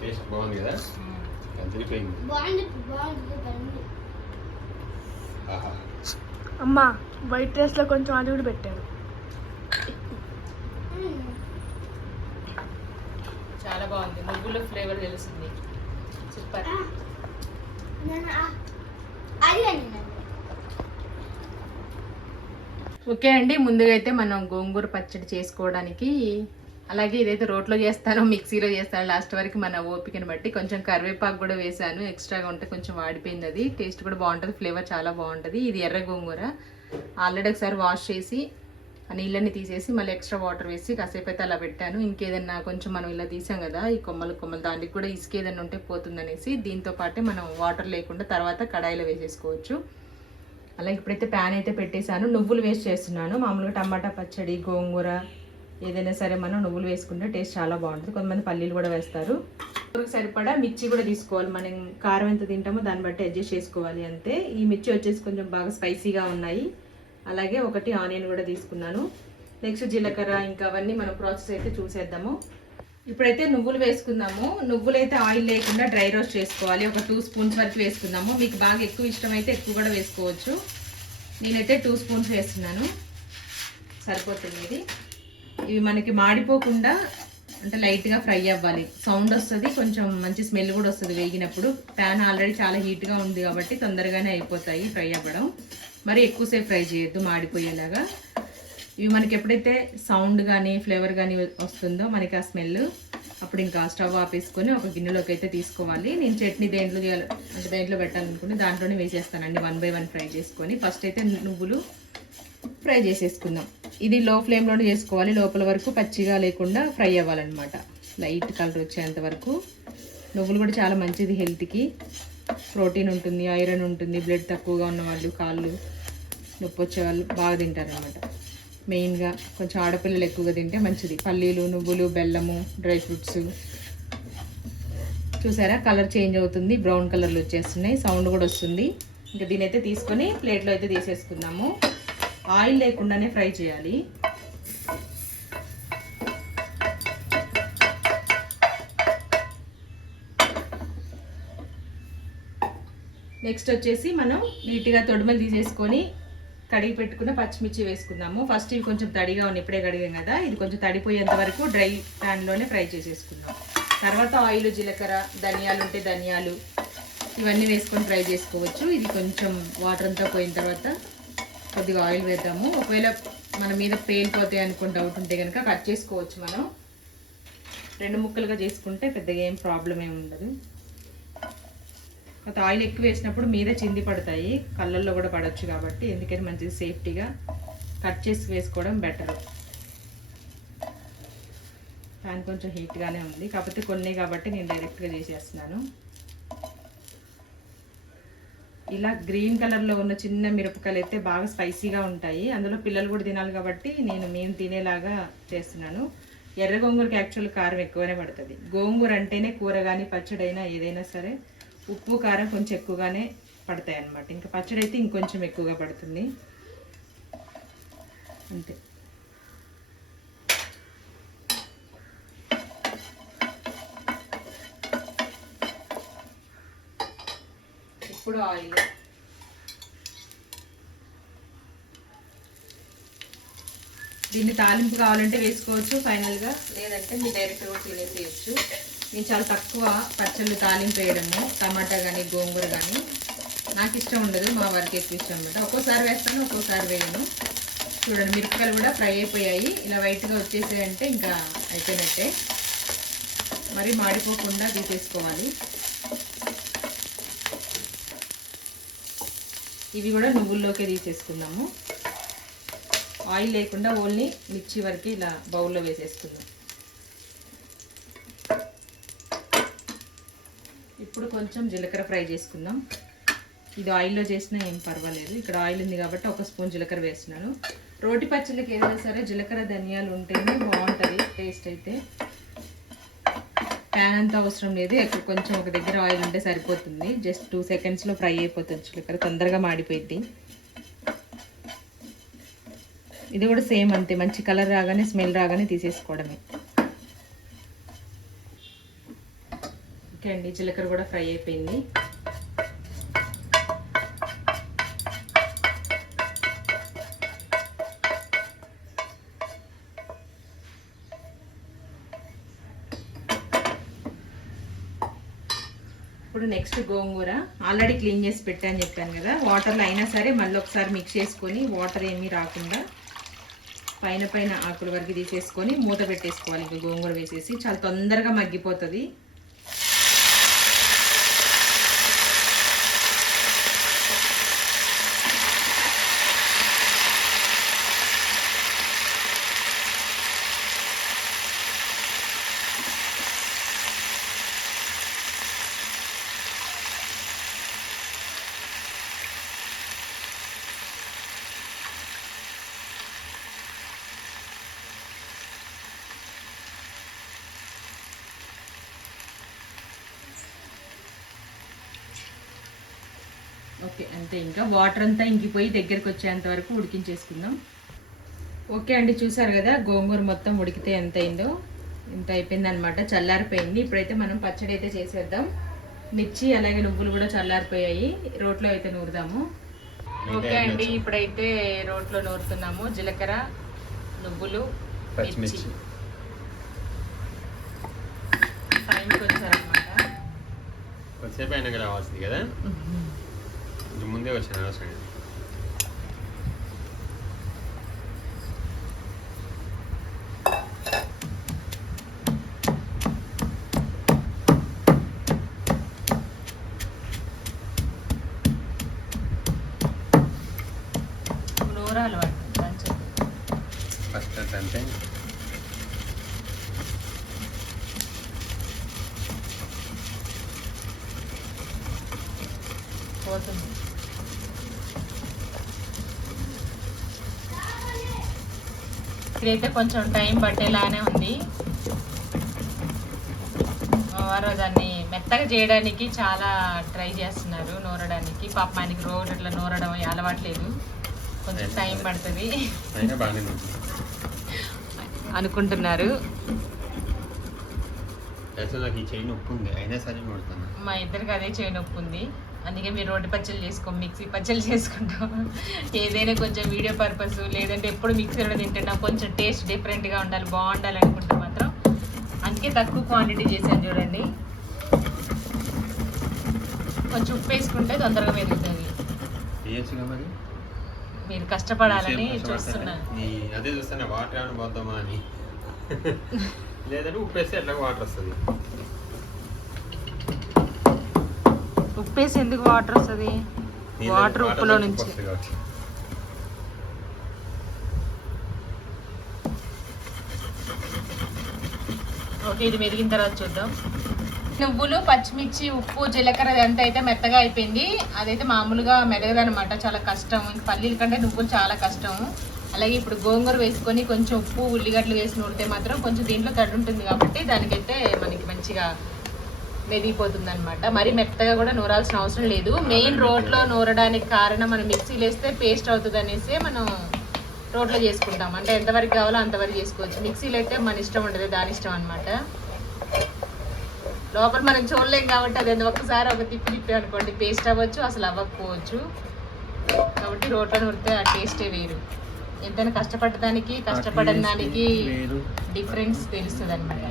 Taste బాగుంది కదా అది తిరిగిపోయింది బాగుంది బాగుంది బండి ఆహా అమ్మ వైట్ రైస్లో కొంచెం అది కూడా పెట్టారు. చాలా బాగుంది. నువ్వుల ఫ్లేవర్ తెలుస్తుంది. సూపర్ నేను ఆ- అది ఓకే అండి ముందుగా అయితే మనం గోంగూర పచ్చడి చేసుకోవడానికి అలాగే ఇదైతే రోట్లో చేస్తానో మిక్సీలో చేస్తానో లాస్ట్ వరకు మన ఓపికని బట్టి. కొంచెం కరివేపాకు కూడా వేసాను ఎక్స్ట్రాగా ఉంటే కొంచెం వాడిపోయింది అది. టేస్ట్ కూడా బాగుంటుంది ఫ్లేవర్ చాలా బాగుంటుంది. ఇది ఎర్ర గోంగూర. ఆల్రెడీ ఒకసారి వాష్ చేసి ఆ నీళ్ళని తీసేసి మళ్ళీ ఎక్స్ట్రా వాటర్ వేసి కాసేపు అయితే అలా పెట్టాను. ఇంకేదన్నా కొంచెం మనం ఇలా తీసాం కదా ఈ కొమ్మలు కొమ్మలు దానికి కూడా ఇసుక ఏదైనా ఉంటే పోతుందనేసి దీంతో పాటే మనం వాటర్ లేకుండా తర్వాత కడాయిలో వేసేసుకోవచ్చు. అలాగే ఇప్పుడైతే ప్యాన్ అయితే పెట్టేశాను. నువ్వులు వేస్ట్ చేస్తున్నాను. మామూలుగా టమాటా పచ్చడి గోంగూర ఏదైనా సరే మనం నువ్వులు వేసుకుంటే టేస్ట్ చాలా బాగుంటుంది. కొంతమంది పల్లీలు కూడా వేస్తారు. సరిపడా మిర్చి కూడా తీసుకోవాలి. మనం కారం ఎంత తింటామో దాన్ని బట్టి అడ్జస్ట్ చేసుకోవాలి అంతే. ఈ మిర్చి వచ్చేసి కొంచెం బాగా స్పైసీగా ఉన్నాయి. అలాగే ఒకటి ఆనియన్ కూడా తీసుకున్నాను. నెక్స్ట్ జీలకర్ర ఇంకా అవన్నీ మనం ప్రాసెస్ అయితే చూసేద్దాము. ఇప్పుడైతే నువ్వులు వేసుకుందాము. నువ్వులు అయితే ఆయిల్ లేకుండా డ్రై రోస్ట్ చేసుకోవాలి. ఒక టూ స్పూన్స్ వరకు వేసుకుందాము. మీకు బాగా ఎక్కువ ఇష్టం అయితే ఎక్కువ కూడా వేసుకోవచ్చు. నేనైతే టూ స్పూన్స్ వేస్తున్నాను. సరిపోతుంది ఇది ఇవి మనకి మాడిపోకుండా అంటే లైట్గా ఫ్రై అవ్వాలి. సౌండ్ వస్తుంది కొంచెం మంచి స్మెల్ కూడా వస్తుంది వేగినప్పుడు. ప్యాన్ ఆల్రెడీ చాలా హీట్గా ఉంది కాబట్టి తొందరగానే అయిపోతాయి ఫ్రై అవ్వడం. మరి ఎక్కువసేపు ఫ్రై చేయొద్దు మాడిపోయేలాగా. ఇవి మనకి ఎప్పుడైతే సౌండ్ కానీ ఫ్లేవర్ కానీ వస్తుందో మనకి ఆ స్మెల్ అప్పుడు ఇంకా స్టవ్ ఆపేసుకొని ఒక గిన్నెలోకి అయితే తీసుకోవాలి. నేను చట్నీ దేంట్లో చేయాలి అంటే దేంట్లో పెట్టాలనుకుని దాంట్లోనే వేసేస్తానండి. వన్ బై వన్ ఫ్రై చేసుకొని. ఫస్ట్ అయితే నువ్వులు ఫ్రై చేసేసుకుందాం. ఇది లో ఫ్లేమ్లోనే చేసుకోవాలి. లోపల వరకు పచ్చిగా లేకుండా ఫ్రై అవ్వాలన్నమాట. లైట్ కలర్ వచ్చేంత వరకు. నువ్వులు కూడా చాలా మంచిది హెల్త్కి ప్రోటీన్ ఉంటుంది ఐరన్ ఉంటుంది బ్లడ్ తక్కువగా ఉన్నవాళ్ళు కాళ్ళు నొప్పి వచ్చే వాళ్ళు బాగా తింటారనమాట మెయిన్గా కొంచెం ఆడపిల్లలు ఎక్కువగా తింటే మంచిది. పల్లీలు నువ్వులు బెల్లము డ్రై ఫ్రూట్స్. చూసారా? కలర్ చేంజ్ అవుతుంది. బ్రౌన్ కలర్లో వచ్చేస్తున్నాయి. సౌండ్ కూడా వస్తుంది. ఇంకా దీని అయితే తీసుకొని ప్లేట్లో అయితే తీసేసుకుందాము. ఆయిల్ లేకుండానే ఫ్రై చేయాలి. నెక్స్ట్ వచ్చేసి మనం నీట్గా తొడిమలు తీసేసుకొని కడిగి పెట్టుకున్న పచ్చిమిర్చి వేసుకుందాము. ఫస్ట్ ఇవి కొంచెం తడిగా ఉన్నాయి ఇప్పుడే కడిగాం కదా. ఇది కొంచెం తడిపోయేంత వరకు డ్రై ప్యాన్లోనే ఫ్రై చేసేసుకుందాం. తర్వాత ఆయిల్ జీలకర్ర ధనియాలు ఉంటే ధనియాలు ఇవన్నీ వేసుకొని ఫ్రై చేసుకోవచ్చు. ఇది కొంచెం వాటర్ అంతా పోయిన తర్వాత కొద్దిగా ఆయిల్ వేద్దాము. ఒకవేళ మన మీద పేలిపోతాయి అనుకుని డౌట్ ఉంటే కనుక కట్ చేసుకోవచ్చు మనం. రెండు ముక్కలుగా చేసుకుంటే పెద్దగా ఏం ప్రాబ్లం ఏమి ఉండదు. తర్వాత ఆయిల్ ఎక్కువ వేసినప్పుడు మీద చింది పడతాయి. కళ్ళల్లో కూడా పడవచ్చు కాబట్టి ఎందుకని మంచిది సేఫ్టీగా కట్ చేసి వేసుకోవడం బెటర్. ప్యాన్ కొంచెం హీట్గానే ఉంది. కాకపోతే కొన్ని కాబట్టి నేను డైరెక్ట్గా చేసేస్తున్నాను. ఇలా గ్రీన్ కలర్లో ఉన్న చిన్న మిరపకాయలు అయితే బాగా స్పైసీగా ఉంటాయి. అందులో పిల్లలు కూడా తినాలి కాబట్టి నేను మేము తినేలాగా చేస్తున్నాను. ఎర్ర గోంగూరకి యాక్చువల్ కారం ఎక్కువనే పడుతుంది. గోంగూర అంటేనే కూర కానీ పచ్చడి అయినా ఏదైనా సరే ఉప్పు కారం కొంచెం ఎక్కువగానే పడతాయి అన్నమాట. ఇంకా పచ్చడి అయితే ఇంకొంచెం ఎక్కువగా పడుతుంది. అంతే. ఇప్పుడు ఆయిల్. దీన్ని తాలింపు కావాలంటే వేసుకోవచ్చు ఫైనల్గా. లేదంటే మీరు డైరెక్ట్గా తినేసేయచ్చు. నేను చాలా తక్కువ పచ్చళ్ళు తాలింపు వేయడము టమాటా కానీ గోంగూర కానీ నాకు ఇష్టం ఉండదు మా వారికి ఎక్కువ ఇష్టం అనమాట ఒక్కోసారి వేస్తాను ఒక్కోసారి వేయను. చూడండి మిరపకాయలు కూడా ఫ్రై అయిపోయాయి. ఇలా వైట్గా వచ్చేసాయంటే ఇంకా అయిపోయినట్టే. మరి మాడిపోకుండా తీసేసుకోవాలి. ఇవి కూడా నువ్వుల్లోకే తీసేసుకుందాము. ఆయిల్ లేకుండా ఓన్లీ మిర్చి వరకు ఇలా బౌల్లో వేసేసుకుందాం. ఇప్పుడు కొంచెం జీలకర్ర ఫ్రై చేసుకుందాం. ఇది ఆయిల్లో చేసినా ఏం పర్వాలేదు. ఇక్కడ ఆయిల్ ఉంది కాబట్టి ఒక స్పూన్ జీలకర్ర వేస్తున్నాను. రోటి పచ్చళ్ళకి ఏదైనా సరే జీలకర్ర ధనియాలు ఉంటేనే బాగుంటుంది టేస్ట్ అయితే. ప్యాన్ అంతా అవసరం లేదు. ఇక్కడ కొంచెం ఒక దగ్గర ఆయిల్ ఉంటే సరిపోతుంది. జస్ట్ టూ సెకండ్స్లో ఫ్రై అయిపోతుంది జీలకర్ర. తొందరగా మాడిపోయింది ఇది కూడా సేమ్ అంతే. మంచి కలర్ రాగానే స్మెల్ రాగానే తీసేసుకోవడమే. ఓకే అండి జీలకర్ర కూడా ఫ్రై అయిపోయింది. ఇప్పుడు నెక్స్ట్ గోంగూర. ఆల్రెడీ క్లీన్ చేసి పెట్టాను చెప్పాను కదా. వాటర్లో అయినా సరే మళ్ళీ ఒకసారి మిక్స్ చేసుకొని వాటర్ ఏమీ రాకుండా పైన పైన ఆకుల వరకు తీసేసుకొని మూత పెట్టేసుకోవాలి. ఇంకా గోంగూర వేసేసి చాలా తొందరగా మగ్గిపోతుంది. ఓకే అంతే ఇంకా. వాటర్ అంతా ఇంకిపోయి దగ్గరికి వచ్చేంత వరకు ఉడికించేసుకుందాం. ఓకే అండి చూసారు కదా గోంగూర మొత్తం ఉడికితే ఎంత అయిందో. ఇంత అయిపోయింది అనమాట చల్లారిపోయింది. ఇప్పుడైతే మనం పచ్చడి అయితే చేసేద్దాం. మిర్చి అలాగే నువ్వులు కూడా చల్లారిపోయాయి. రోట్లో అయితే నూరుదాము. ఓకే అండి ఇప్పుడైతే రోట్లో నూరుతున్నాము. జీలకర్ర నువ్వులు పచ్చిమిర్చి. టైంకి వచ్చారనమాట అయినాక రావాల్సింది కదా? కొంచెం ముందే వచ్చాను అవసరం లేదు. నూరాలు వాడు దంచదు ఫస్ట్ అట్లా అంటే ఇదైతే కొంచెం టైం పట్టేలానే ఉంది. వారు దాన్ని మెత్తగా చేయడానికి చాలా ట్రై చేస్తున్నారు నూరడానికి. పాప మనకి రోజు ఇట్లా నూరడం అలవాట్లేదు కొంచెం టైం పడుతుంది. అయినా బాగానే ఉంది. అనుకుంటున్నారు. మా ఇద్దరికి అదే చేయి నొప్పి ఉంది అందుకే మీరు రోడ్డు పచ్చళ్ళు చేసుకో మిక్సీ పచ్చళ్ళు చేసుకుంటాం. ఏదైనా కొంచెం వీడియో పర్పస్ లేదంటే ఎప్పుడు మిక్సీలో తింటున్నా కొంచెం టేస్ట్ డిఫరెంట్గా ఉండాలి బాగుండాలి అనుకుంటే మాత్రం. అందుకే తక్కువ క్వాంటిటీ చేశాను చూడండి. కొంచెం ఉప్పు వేసుకుంటే తొందరగా పెరుగుతుంది మరి? మీరు కష్టపడాలని. చూస్తున్నాను. నీ అదే చూస్తున్నా వాటర్ ఏమైనా పోద్దామా అని. లేదంటే ఉప్పు వేస్తే ఎట్లా వాటర్ వస్తుంది. ఉప్పు వేసి ఎందుకు వాటర్ వస్తుంది? వాటర్ ఉప్పులో ఉప్పు నుంచి. ఓకే ఇది మెరిగిన తర్వాత చూద్దాం. నువ్వులు పచ్చిమిర్చి ఉప్పు జీలకర్ర అదంతా అయితే మెత్తగా అయిపోయింది. అదైతే మామూలుగా మెరగదనమాట చాలా కష్టం. పల్లీల కంటే నువ్వులు చాలా కష్టం. అలాగే ఇప్పుడు గోంగూర వేసుకొని కొంచెం ఉప్పు ఉల్లిగడ్డలు వేసి నూరితే మాత్రం కొంచెం దీంట్లో తడి ఉంటుంది కాబట్టి దానికైతే మనకి మంచిగా మెదిగిపోతుంది అనమాట మరి మెత్తగా కూడా నూరాల్సిన అవసరం లేదు. మెయిన్ రోట్లో నూరడానికి కారణం మనం మిక్సీలో వేస్తే పేస్ట్ అవుతుంది అనేసి మనం రోట్లో చేసుకుంటాం. అంటే ఎంతవరకు కావాలో అంతవరకు చేసుకోవచ్చు. మిక్సీలో అయితే మన ఇష్టం ఉండదు దాని ఇష్టం అనమాట లోపల మనం చూడలేం కాబట్టి అది ఒక్కసారి ఒక తిప్పి తిప్పి అనుకోండి. పేస్ట్ అవ్వచ్చు అసలు అవ్వకపోవచ్చు. కాబట్టి రోట్లో నూరితే ఆ టేస్టే వేరు. ఎంతైనా కష్టపడడానికి కష్టపడని దానికి వేరు. డిఫరెన్స్ తెలుస్తుంది అనమాట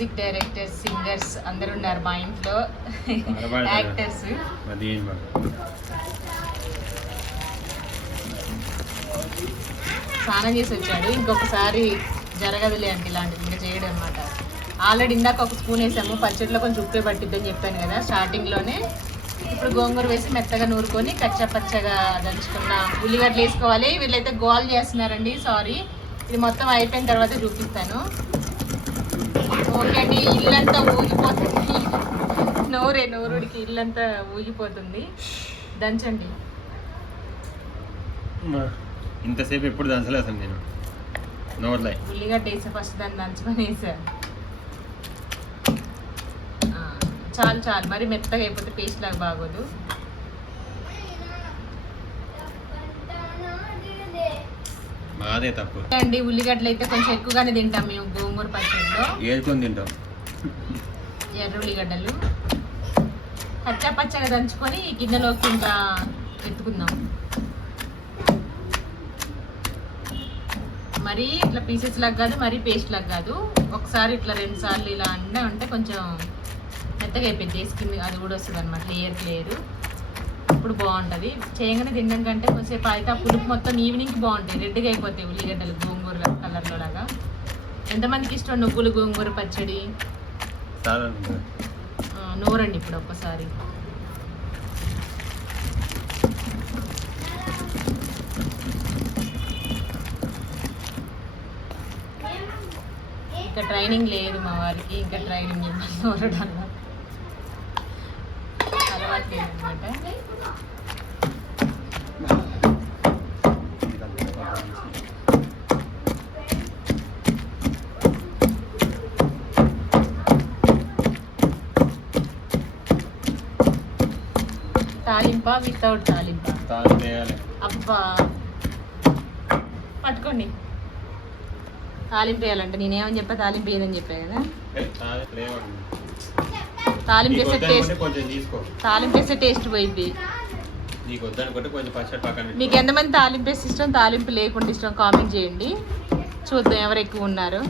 మ్యూజిక్ డైరెక్టర్స్ సింగర్స్ అందరు ఉన్నారు మా ఇంట్లో. యాక్టర్స్. స్నానం చేసి వచ్చాడు. ఇంకొకసారి జరగదులే అంటే ఇలాంటిది ఇంకా చేయడం అనమాట ఆల్రెడీ ఇందాక ఒక స్పూన్ వేసాము. పచ్చడిలో కొంచెం ఉప్పే పట్టిద్దని చెప్పాను కదా స్టార్టింగ్లోనే ఇప్పుడు గోంగూర వేసి మెత్తగా నూరుకొని కచ్చా పచ్చగా దంచుకున్న ఉల్లిగడ్డలు వేసుకోవాలి. వీళ్ళైతే గోల్ చేస్తున్నారండి సారీ ఇది మొత్తం అయిపోయిన తర్వాత చూపిస్తాను. ఇల్లంతా ఊగిపోతుంది. నోరే నోరుడికి ఇల్లంతా ఊగిపోతుంది. దంచండి. ఇంతసేపు ఎప్పుడు దంచలే అసలు నేను. నోర్లే. ఉల్లిగడ్డ వేసా ఫస్ట్ దాన్ని దంచుకొని వేసా చాలు చాలు. మరి మెత్తగా అయిపోతే పేస్ట్ లాగా బాగోదు. మాదే తప్పు. అండి ఉల్లిగడ్డలు అయితే కొంచెం ఎక్కువగానే తింటాం మేము గోంగూర పచ్చడిలో. ఏరుకొని తింటాం. ఎర్ర ఉల్లిగడ్డలు. పచ్చ పచ్చగా దంచుకొని గిన్నెలోకి ఇంకా ఎత్తుకుందాం మరీ ఇట్లా పీసెస్ లాగా కాదు మరీ పేస్ట్ లాగా కాదు. ఒకసారి ఇట్లా రెండు సార్లు ఇలా అంటే ఉంటే కొంచెం మెత్తగా అయిపోయింది. స్కిన్ అది కూడా వస్తుంది అనమాట లేయర్ లేయర్ అప్పుడు బాగుంటుంది. చేయగానే తినడం కంటే కొంచెంసేపు అయితే ఆ పులుపు మొత్తం ఈవినింగ్కి బాగుంటాయి. రెడ్గా అయిపోతాయి ఉల్లిగడ్డలు గోంగూర కలర్లో లాగా. ఎంతమందికి ఇష్టం నువ్వులు గోంగూర పచ్చడి? నూరండి ఇప్పుడు ఒక్కసారి. ఇంకా ట్రైనింగ్ లేదు మా వారికి. ఇంకా ట్రైనింగ్ ఇవ్వాలి అలవాటు లేదనమాట. తాలింప వితౌట్ తాలింప? వేయాలి అబ్బా. పట్టుకోండి. తాలింపు వేయాలంటే నేనేమని చెప్పా? తాలింపు వేయదని చెప్పాను కదా తాలింపు వేసే వద్దనుకుంటే టేస్ట్ కొంచెం తీసుకో. తాలింపు వేసే టేస్ట్ పోయింది నీకు వద్దనుకుంటే కొంచెం పచ్చడి పక్కన పెట్టుకో. మీకు ఎంతమంది తాలింపు వేసి ఇష్టం? తాలింపు లేకుండా ఇష్టం? కామెంట్ చేయండి. చూద్దాం ఎవరు ఎక్కువ ఉన్నారు.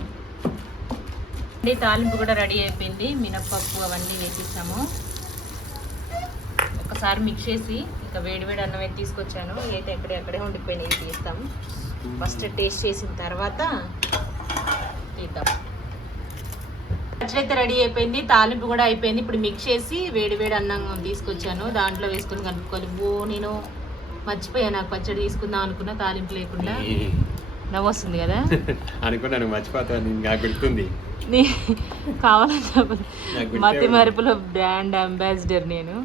తాలింపు కూడా రెడీ అయిపోయింది. మినప్పప్పు అవన్నీ వేసేసాము ఒకసారి మిక్స్ చేసి ఇంకా వేడి వేడి అన్నం అయితే తీసుకొచ్చాను. అయితే ఎక్కడే అక్కడే ఉండిపోయినాయి. తీస్తాము ఫస్ట్ టేస్ట్ చేసిన తర్వాత తీద్దాం. పచ్చడి అయితే రెడీ అయిపోయింది. తాలింపు కూడా అయిపోయింది. ఇప్పుడు మిక్స్ చేసి వేడి వేడి అన్నం తీసుకొచ్చాను. దాంట్లో వేసుకొని కలుపుకోవాలి. ఓ నేను మర్చిపోయాను. నాకు పచ్చడి తీసుకుందాం అనుకున్నా తాలింపు లేకుండా. ఈ, నవ్వు వస్తుంది కదా అనుకున్నాను మర్చిపోతాను నాకు గుర్తుంది. కావాలని చెప్పదు. మతి. మరుపులో బ్రాండ్ అంబాసిడర్ నేను.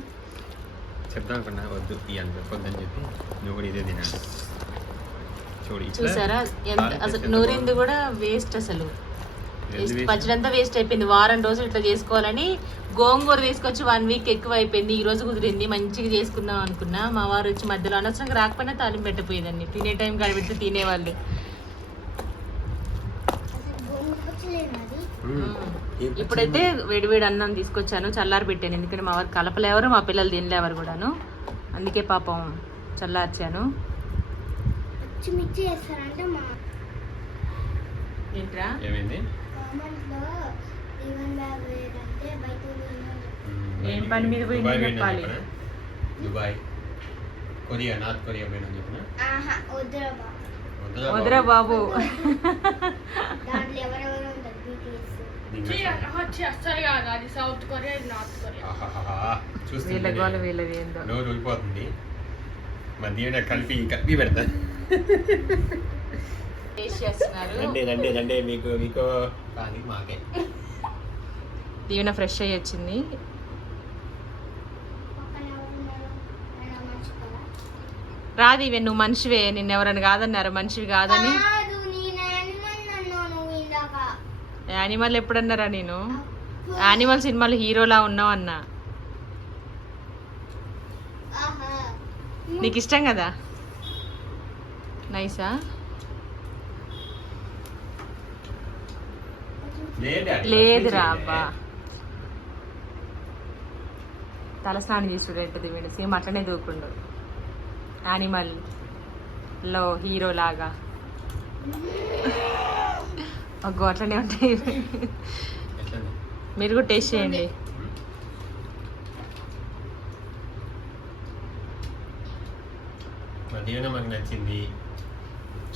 చెప్తాను అనుకున్నా వద్దు ఈ అని చెప్పొద్దని చెప్పి నువ్వు కూడా ఇదే తినాలి. చూడు చూసారా? ఎంత అసలు నూరింది కూడా వేస్ట్ అసలు. బాగుంది. వేస్ట్ ఎందుకు పచ్చడి అంతా వేస్ట్ అయిపోయింది. వారం రోజులు ఇట్లా చేసుకోవాలని గోంగూర తీసుకొచ్చి వన్ వీక్ ఎక్కువ అయిపోయింది ఈ రోజు కుదిరింది. మంచిగా చేసుకుందాం అనుకున్నా. మా వారు వచ్చి మధ్యలో అనవసరంగా రాకపోయినా తాలింపు పెట్టపోయేదాన్ని తినే టైం కనిపెడితే తినేవాళ్ళు. ఇప్పుడైతే మరి? వేడి వేడి అన్నం తీసుకొచ్చాను చల్లారి పెట్టాను. ఎందుకంటే మా వారు కలపలేవరు మా పిల్లలు తినలేవరు కూడాను. అందుకే పాపం చల్లార్చాను. ఏంట్రా? ఏం పని మీద పోయిందో దుబాయ్ పోయినా చెప్పాలి. చెప్పనా? దుబాయ్. కొరియా నార్త్ కొరియా పోయినా చెప్పిన? ఆహా వద్దురా బా వదిరా బాబు. దాంట్లో ఎవరెవరు ఉంటారు బీటీఎస్ అస్సలు కాదు అది సౌత్ కొరియా ఇది నార్త్ కొరియా. వీళ్ళ గోల వీళ్ళది ఏందో. నోరు కలిపి పెడతా. రండి రండి రండి మీకు మీకు కానీ మాకే. దీవెన ఫ్రెష్ అయ్యి వచ్చింది. రాదు నువ్వు మనిషివే నిన్నెవరని కాదన్నారు మనిషివి కాదని కాదు నేను యానిమల్ అన్నావు నువ్వు ఇందాక యానిమల్ ఎప్పుడన్నారా నేను? యానిమల్ సినిమాలో హీరోలా ఉన్నావు అన్నా. ఆహా. నీకు ఇష్టం కదా? నైసా? లేదురా అబ్బా. తలస్నానం చేసి చూడేటది వీడు? సేమ్ అట్లనే దూకుండు. యానిమల్లో హీరో లాగా అగ్గో అట్లనే ఉంటాయి. మీరు కూడా టేస్ట్ చేయండి. దీవెన మాకు నచ్చింది.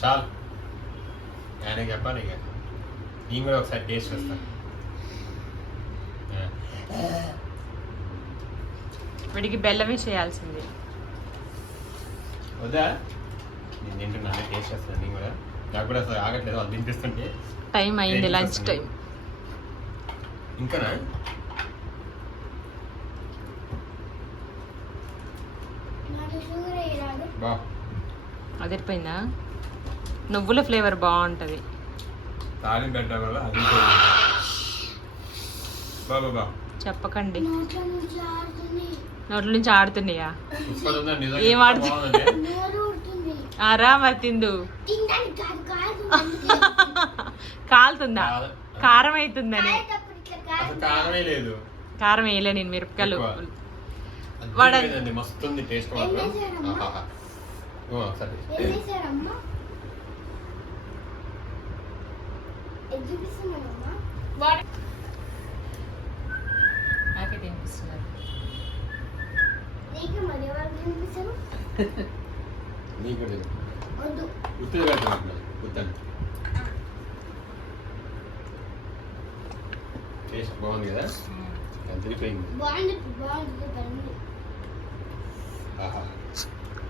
చాలు. ఆయన చెప్పాలి ఇక. నేను కూడా ఒకసారి టేస్ట్ వస్తాను వీడికి బెల్లమే చేయాల్సింది. వద్దా? నేను తింటున్నాను టేస్ట్ వస్తాను నేను కూడా. నాకు కూడా అసలు ఆగట్లేదు వాళ్ళు తినిపిస్తుంటే టైం అయింది లంచ్ టైం ఇంకానా? అదిరిపోయిందా? నువ్వుల ఫ్లేవర్ బాగుంటుంది. చెప్పకండి. నోట్ల నుంచి ఆడుతున్నాయా? ఏం ఆడుతుంది? బాగుంది నోరు ఊడుతుంది ఆ, రా మరి తిందు. కాలుతుందా. కారం అవుతుందని కాయేటప్పుడు ఇట్లా కాదు అసలు కారమే లేదు. కారం వేయలే నేను మిరపకాయలు. వాడ- నాకే తినిపిస్తున్నారు. నీకు ఉత్తని టేస్ట్ బాగుంది కదా? అదిరిపోయింది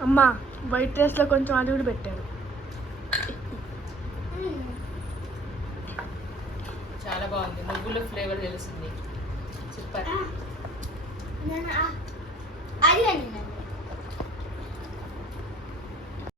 అమ్మా వైట్ రైస్లో కొంచెం అది కూడా పెట్టారు. చాలా బాగుంది. నువ్వుల ఫ్లేవర్ తెలుస్తుంది. సూపర్. అది